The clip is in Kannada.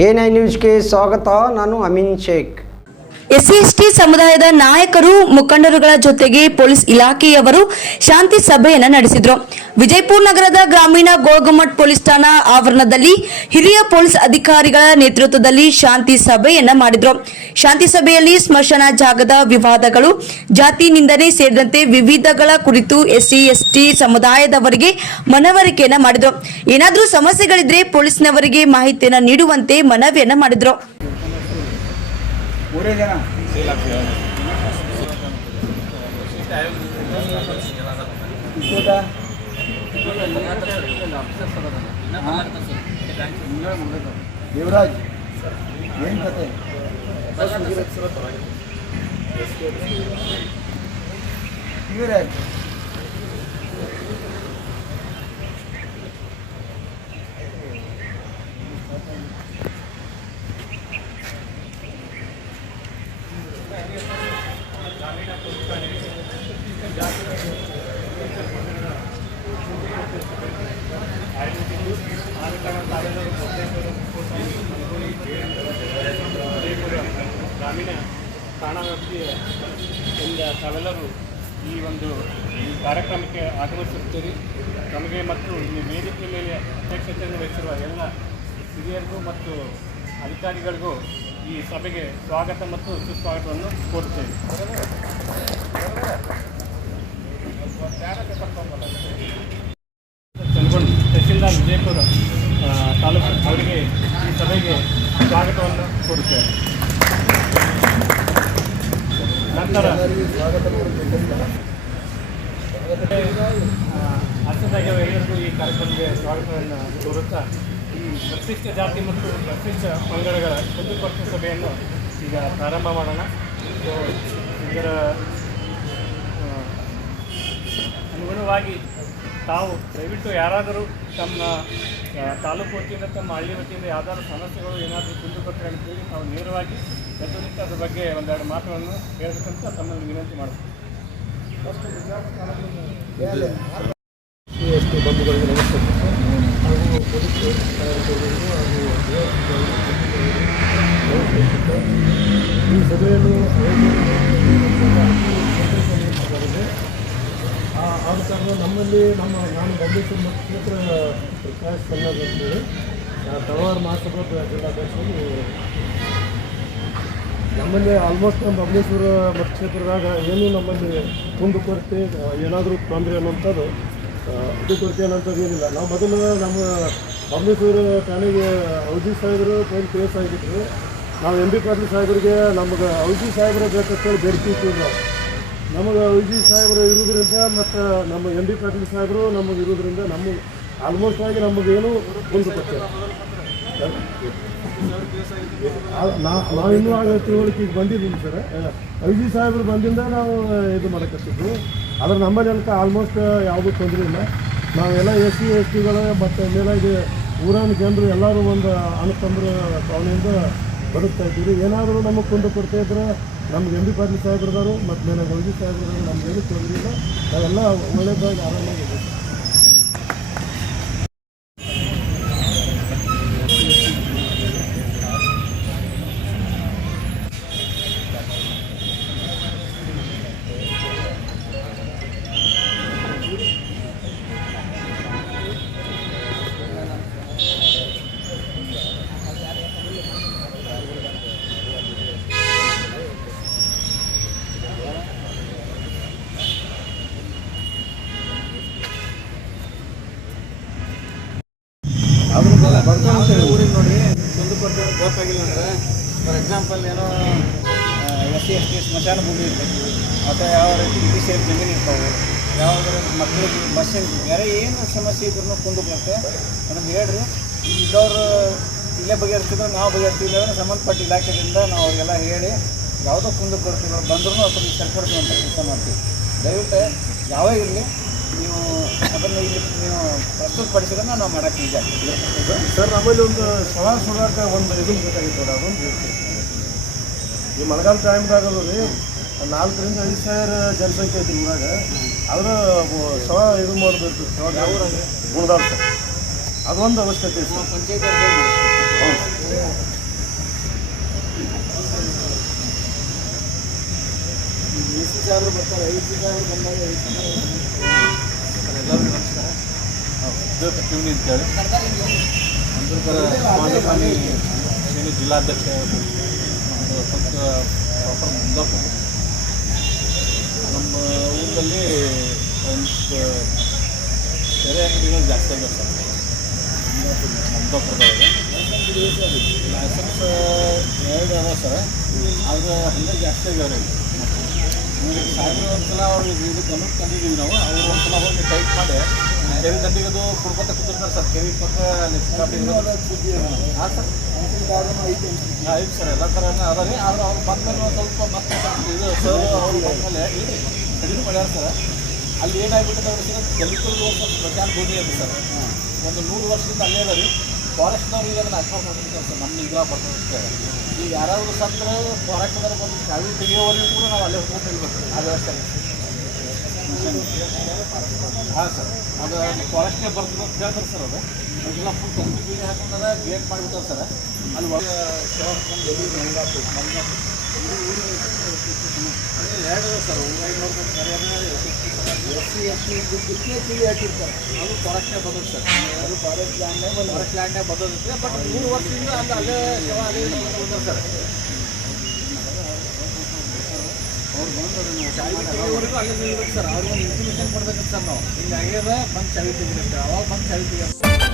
A9 ನ್ಯೂಸ್ಗೆ ಸ್ವಾಗತ. ನಾನು ಅಮೀನ್ ಶೇಖ್. ಎಸ್ಸಿ ಎಸ್ಟಿ ಸಮುದಾಯದ ನಾಯಕರು ಮುಖಂಡರುಗಳ ಜೊತೆಗೆ ಪೊಲೀಸ್ ಇಲಾಖೆಯವರು ಶಾಂತಿ ಸಭೆಯನ್ನು ನಡೆಸಿದರು. ವಿಜಯಪುರ ನಗರದ ಗ್ರಾಮೀಣ ಗೋಳಗುಮ್ಮಟ್ ಪೊಲೀಸ್ ಠಾಣಾ ಆವರಣದಲ್ಲಿ ಹಿರಿಯ ಪೊಲೀಸ್ ಅಧಿಕಾರಿಗಳ ನೇತೃತ್ವದಲ್ಲಿ ಶಾಂತಿ ಸಭೆಯನ್ನ ಮಾಡಿದ್ರು. ಶಾಂತಿ ಸಭೆಯಲ್ಲಿ ಸ್ಮಶಾನ ಜಾಗದ ವಿವಾದಗಳು, ಜಾತಿ ನಿಂದನೆ ಸೇರಿದಂತೆ ವಿವಿಧಗಳ ಕುರಿತು ಎಸ್ಸಿ ಎಸ್ಟಿ ಸಮುದಾಯದವರಿಗೆ ಮನವರಿಕೆಯನ್ನ ಮಾಡಿದ್ರು. ಏನಾದರೂ ಸಮಸ್ಯೆಗಳಿದ್ರೆ ಪೊಲೀಸ್ನವರಿಗೆ ಮಾಹಿತಿಯನ್ನ ನೀಡುವಂತೆ ಮನವಿಯನ್ನ ಮಾಡಿದ್ರು. पूरे जना देवराज ಏನು ಕತೆ ಯುವರಾಜ್ ಗ್ರಾಮೀಣ ಠಾಣಾ ವ್ಯಾಪ್ತಿಯಿಂದ ತಾವೆಲ್ಲರೂ ಈ ಒಂದು ಕಾರ್ಯಕ್ರಮಕ್ಕೆ ಆಗಮಿಸುತ್ತೀರಿ. ನಮಗೆ ಮತ್ತು ಈ ವೇದಿಕೆ ಮೇಲೆ ಅಧ್ಯಕ್ಷತೆಯನ್ನು ವಹಿಸಿರುವ ಎಲ್ಲ ಹಿರಿಯರಿಗೂ ಮತ್ತು ಅಧಿಕಾರಿಗಳಿಗೂ ಈ ಸಭೆಗೆ ಸ್ವಾಗತ ಮತ್ತು ಸುಸ್ವಾಗತವನ್ನು ಕೋರುತ್ತೇವೆ. ಚಂದ್ರಗೊಂಡ್ ತಹಶೀಲ್ದಾರ್ ವಿಜಯಪುರ ತಾಲೂಕು ಅವರಿಗೆ ಈ ಸಭೆಗೆ ಸ್ವಾಗತವನ್ನು ಕೋರುತ್ತೇವೆ. ನಂತರ ಅರ್ಥದಾಗ್ಯವ ಎಲ್ಲರಿಗೂ ಈ ಕಾರ್ಯಕ್ರಮಕ್ಕೆ ಸ್ವಾಗತವನ್ನು ಕೋರುತ್ತಾ ಈ ಪರಿಶಿಷ್ಟ ಜಾತಿ ಮತ್ತು ಪರಿಶಿಷ್ಟ ಪಂಗಡಗಳ ಕುಂದುಕೊರತೆ ಸಭೆಯನ್ನು ಈಗ ಪ್ರಾರಂಭ ಮಾಡೋಣ. ಸೊ ಇದರ ಅನುಗುಣವಾಗಿ ತಾವು ದಯವಿಟ್ಟು ಯಾರಾದರೂ ತಮ್ಮ ತಾಲೂಕು ವತಿಯಿಂದ ತಮ್ಮ ಹಳ್ಳಿ ವತಿಯಿಂದ ಯಾವುದಾದ್ರೂ ಸಮಸ್ಯೆಗಳು ಏನಾದರೂ ಕುಂದುಕೊರತೆ ಅಂತೇಳಿ ತಾವು ನೇರವಾಗಿ ಎದುರಿಸಿ ಅದ್ರ ಬಗ್ಗೆ ಒಂದೆರಡು ಮಾತುಗಳನ್ನು ಹೇಳಬೇಕಂತ ತಮ್ಮಲ್ಲಿ ವಿನಂತಿ ಮಾಡ್ತೀವಿ. ಎಸ್ ಟಿ ಬಂಧುಗಳಿಗೆ ನಮಸ್ಕಾರ. ಹಾಗೂ ಪೊಲೀಸ್ ಈ ಸಭೆಯನ್ನು ಆದ ಕಾರಣ ನಮ್ಮಲ್ಲಿ ನಾನು ಬಬಲೇಶ್ವರ ಮತಕ್ಷೇತ್ರ ಪ್ರಕಾಶ್ ಸನ್ನದ್ ಅಂತೇಳಿ ತಳವಾರ ಮಹಾಸಭಾ ಜಿಲ್ಲಾಧ್ಯಕ್ಷರು. ನಮ್ಮಲ್ಲಿ ಆಲ್ಮೋಸ್ಟ್ ನಮ್ಮ ಬಬಲೇಶ್ವರ ಮತಕ್ಷೇತ್ರದಾಗ ಏನೂ ನಮ್ಮಲ್ಲಿ ಕುಂದುಕೊರತೆ ಏನಾದರೂ ತೊಂದರೆ ಅನ್ನೋಂಥದ್ದು ಇದು ಕೊರತೆ ಅನ್ನೋಂಥದ್ದು ಏನಿಲ್ಲ. ನಾವು ಮೊದಲು ನಮ್ಮ ಬಬಲೇಶ್ವರ ಠಾಣೆಗೆ ಔಜಿ ಸಾಹೇಬರು ಕೇಸ್ ಆಗಿದ್ರು. ನಾವು ಎಂ ಬಿ ಪಾಟೀಲ್ ಸಾಹೇಬರಿಗೆ ನಮಗೆ ಔಜಿ ಸಾಹೇಬರ ಬೇಕಂತೇಳಿ ಬೇಡಿಕೆ ಇಟ್ಟಿವಿ. ನಮಗೆ ಔಜಿ ಸಾಹೇಬರು ಇರೋದ್ರಿಂದ ಮತ್ತು ನಮ್ಮ ಎಂ ಬಿ ಪಾಟೀಲ್ ಸಾಹೇಬರು ನಮಗೆ ಇರೋದ್ರಿಂದ ನಮಗೆ ಆಲ್ಮೋಸ್ಟ್ ಆಗಿ ನಮಗೇನು ಕುಂದುಕೊರತೆ ನಾವಿನ್ನೂ ಆಗ ತಿಳುವಳಿಕೆ ಈಗ ಬಂದಿದ್ದೀವಿ ಸರ್. ಔಜಿ ಸಾಹೇಬರು ಬಂದಿಂದ ನಾವು ಇದು ಮಾಡಕತ್ತಿದ್ದು. ಆದರೆ ನಮ್ಮಲ್ಲಿ ಅನ್ಕ ಆಲ್ಮೋಸ್ಟ್ ಯಾವುದೂ ತೊಂದರೆ ಇಲ್ಲ. ನಾವೆಲ್ಲ ಎಸ್ ಸಿ ಎಸ್ ಟಿಗಳು ಮತ್ತು ಮೇಲಾಗಿ ಊರಿನ ಜನರು ಎಲ್ಲರೂ ಒಂದು ಅನುಕಂದ್ರ ಭಾವನೆಯಿಂದ ಬದುಕ್ತಾ ಇದ್ದೀವಿ. ಏನಾದರೂ ನಮಗೆ ಕುಂದು ಕೊಡ್ತಾ ಇದ್ರೆ ನಮ್ಗೆ ಎಂ ಬಿ ಪಾಟೀಲ್ ಸಾಹೇಬ್ರದಾರು ಮತ್ತು ಮೇಲೆ ಔಜಿ ಸಾಹೇಬ್ರದಾರು ನಮಗೇನು ತೊಂದರೆ ಇಲ್ಲ. ನಾವೆಲ್ಲ ಒಳ್ಳೆಯದಾಗಿ ಆರಾಮಾಗಿದ್ದೀವಿ. ಊರಿಗೆ ನೋಡಿರಿ ಕುಂದುಕೊರತೆ ಗೊತ್ತಾಗಿಲ್ಲ ಅಂದ್ರೆ ಫಾರ್ ಎಕ್ಸಾಂಪಲ್ ಏನೋ ಎಸ್ ಸಿ ಎಸ್ ಟಿ ಸ್ಮಶಾನ ಭೂಮಿ ಇರ್ತೈತಿ, ಅಥವಾ ಯಾವ ರೀತಿ ಇಲ್ಲಿ ಸೇರಿ ಜಮೀನು ಇರ್ತಾವೆ, ಯಾವ್ದಾರ ಮಕ್ಕಳಿಗೆ ಬಸ್ಸಿನ ಬೇರೆ ಏನು ಸಮಸ್ಯೆ ಇದ್ರೂ ಕುಂದುಕೊರತೆ ನಮಗೆ ಹೇಳ್ರಿ. ಇದ್ದವ್ರು ಇಲ್ಲೇ ಬಗೆಹರಿಸಿದ್ರು ನಾವು ಬಗೆಹರಿಸಿದ್ರೆ ಸಂಬಂಧಪಟ್ಟ ಇಲಾಖೆಯಿಂದ ನಾವು ಅವ್ರಿಗೆಲ್ಲ ಹೇಳಿ ಯಾವುದೋ ಕುಂದುಕೊರತೆಗಳು ಬಂದ್ರೂ ಅದನ್ನು ಸರಿಪಡಿಸುವಂಥ ಕೆಲಸ ಮಾಡ್ತೀವಿ. ದಯವಿಟ್ಟು ಯಾವೇ ಇರಲಿ ನೀವು ಅದನ್ನು ಇಲ್ಲಿ ನೀವು ಪ್ರಸ್ತುತಪಡಿಸಿದ್ರೆ ನಾವು ಮಾಡೋಕ್ಕೆ ನಿಜ ಸರ್. ನಮ್ಮಲ್ಲಿ ಒಂದು ಸುಡೋಕೆ ಒಂದು ಇದು ಬೇಕಾಗಿತ್ತು. ಅದೊಂದು ಈ ಮಳೆಗಾಲ ಟೈಮ್ದಾಗ ರೀ 4 ರಿಂದ 5 ಸಾವಿರ ಜನಸಂಖ್ಯೆ ಐತಿ ಊರಾಗ. ಆದ್ರೆ ಶವ ಇದು ಮಾಡಬೇಕು. ಶವ ಗುಣದಾರ ಅದೊಂದು ಅವಶ್ಯಕತೆ ಇತ್ತು. ಪಂಚಾಯತ್ AC ಸಾಹೇಬ್ರು ಬರ್ತಾರೆ. AC ಸಾಹೇಬ್ರು ಬಂದಾಗ ಎಲ್ಲರಿಗೂ ನಮಸ್ಕಾರ. ಇದು ಕಿವ್ನಿ ಅಂತೇಳಿ ಅಂಬೇಡ್ಕರ್ ಮಾನ್ಯಪಾನಿ ಸೇನೆ ಜಿಲ್ಲಾಧ್ಯಕ್ಷ ನಮ್ಮದು ಸ್ವಂತ ಪ್ರಾಪರ್ ಮುಂದಾಪುರ. ನಮ್ಮ ಊರಲ್ಲಿ ಒಂದು ಕೆರೆ ಅಂಗಡಿಗಳು ಜಾಸ್ತಿ ಆಗ್ಯಾವ ಸರ್ ಮುಂದಾಪುರದೊಳಗೆ. ಲೈಸೆನ್ಸ್ 2 ಅದಾವ ಸರ್, ಆದ್ರೆ ಹಂಗೆ ಜಾಸ್ತಿ ಆಗ್ಯಾವ ರೀ. ಸಾಹೇಬ್ರು ಒಂದ್ಸಲ ಅವ್ರಿಗೆ ಇದು ಗಮನಕ್ಕೆ ತಂದಿದ್ದೀವಿ ನಾವು. ಅವರು ಒಂದ್ಸಲ ಹೋಗಿ ಟೈಟ್ ಮಾಡಿ ಕೆರೆ ದಂಡಿಗೆ ಅದು ಕುಡ್ಕೊತ ಕೂತಿರ್ತಾರೆ ಸರ್. ಕೆರೆ ಪಕ್ಕ ಹಾಂ ಸರ್, ಐದು ಸರ್, ಎಲ್ಲ ಥರನೇ ಅದ ರೀ. ಆದ್ರೆ ಅವ್ರು ಬಂದಮೇಲೆ ಒಂದು ಸ್ವಲ್ಪ ಮತ್ತೆ ಇದು ಸರ್ ಅವರು ಬಂದಮೇಲೆ ಇಲ್ಲಿ ಕಡಿಮೆ ಮಾಡ್ಯಾರ ಸರ್. ಅಲ್ಲಿ ಏನಾಗ್ಬಿಟ್ಟಿದೆ ಅವ್ರು ಸರ್, ಕೆಮಿಕಲ್ ಸ್ಮಶಾನ ಭೂಮಿ ಅದು ಸರ್. ಒಂದು 100 ವರ್ಷದಿಂದ ಅಲ್ಲೇ ಅದ ರೀ. ಫಾರೆಸ್ಟ್ನವ್ರು ಈಗ ಅದನ್ನು ಅಕ್ವೈರ್ ಮಾಡಿರ್ತಾರೆ ಸರ್. ನಮ್ಮ ಈಗ ಬರ್ತದೆ ಈಗ ಯಾರಾದರೂ ಸತ್ತರೆ ಫಾರೆಸ್ಟ್ನವ್ರು ಬಂದು ಚಾವಿ ತೆಗೆಯೋವರೆಗೂ ಕೂಡ ನಾವು ಅಲ್ಲೇ ಹೋಗ್ಕೊಂಡು ನಿಲ್ಬೇಕು. ಆ ವ್ಯವಸ್ಥೆ ಹಾಂ ಸರ್, ಅದು ಫಾರೆಸ್ಟ್ಗೆ ಬರ್ತದೆ ಅಂತ ಹೇಳ್ತಾರೆ ಸರ್. ಅದು ಅದೆಲ್ಲ ಫುಲ್ ಕಂಪ್ನಿ ಬೀಜ ಹಾಕೊಂಡಾಗ ಗೇಟ್ ಮಾಡಿಬಿಡ್ತಾರೆ ಸರ್. ಅಲ್ಲಿ ಒಳಗೆ ಸೇವಾ ಎರಡು ಸರ್, 500 ಸರಿ ಹಾಕಿರ್ತಾರೆ. ಅದು ಫಾರೆಸ್ಟ್ನೇ ಬಂದದ್ದು ಸರ್. ಅದು ಫಾರೆಸ್ಟ್ ಲ್ಯಾಂಡ್ನೇ ಬಂದದ್ದು. ಬಟ್ 3 ವರ್ಷದಿಂದ ಅಲ್ಲಿ ಅಲ್ಲೇ ಸೇವಾ ಅಲ್ಲೇ ಬಂದರು ಸರ್. ಅವ್ರು ಬಂದು ಚಾವಿ ಅಲ್ಲೇ ನಿಲ್ಬೇಕು ಸರ್. ಅವ್ರಿಗೆ ಒಂದು ಇನ್ಫಾರ್ಮೇಷನ್ ಕೊಡ್ಬೇಕಂತ ಸರ್ ನಾವು. ಇಲ್ಲಿ ಆಗ್ಯದ ಬಂದು ಚಾವಿ ತೆಗಿಬೇಕು. ಅವಾಗ ಬಂದು ಚಾವಿ ತೆಗಿಯೋದು.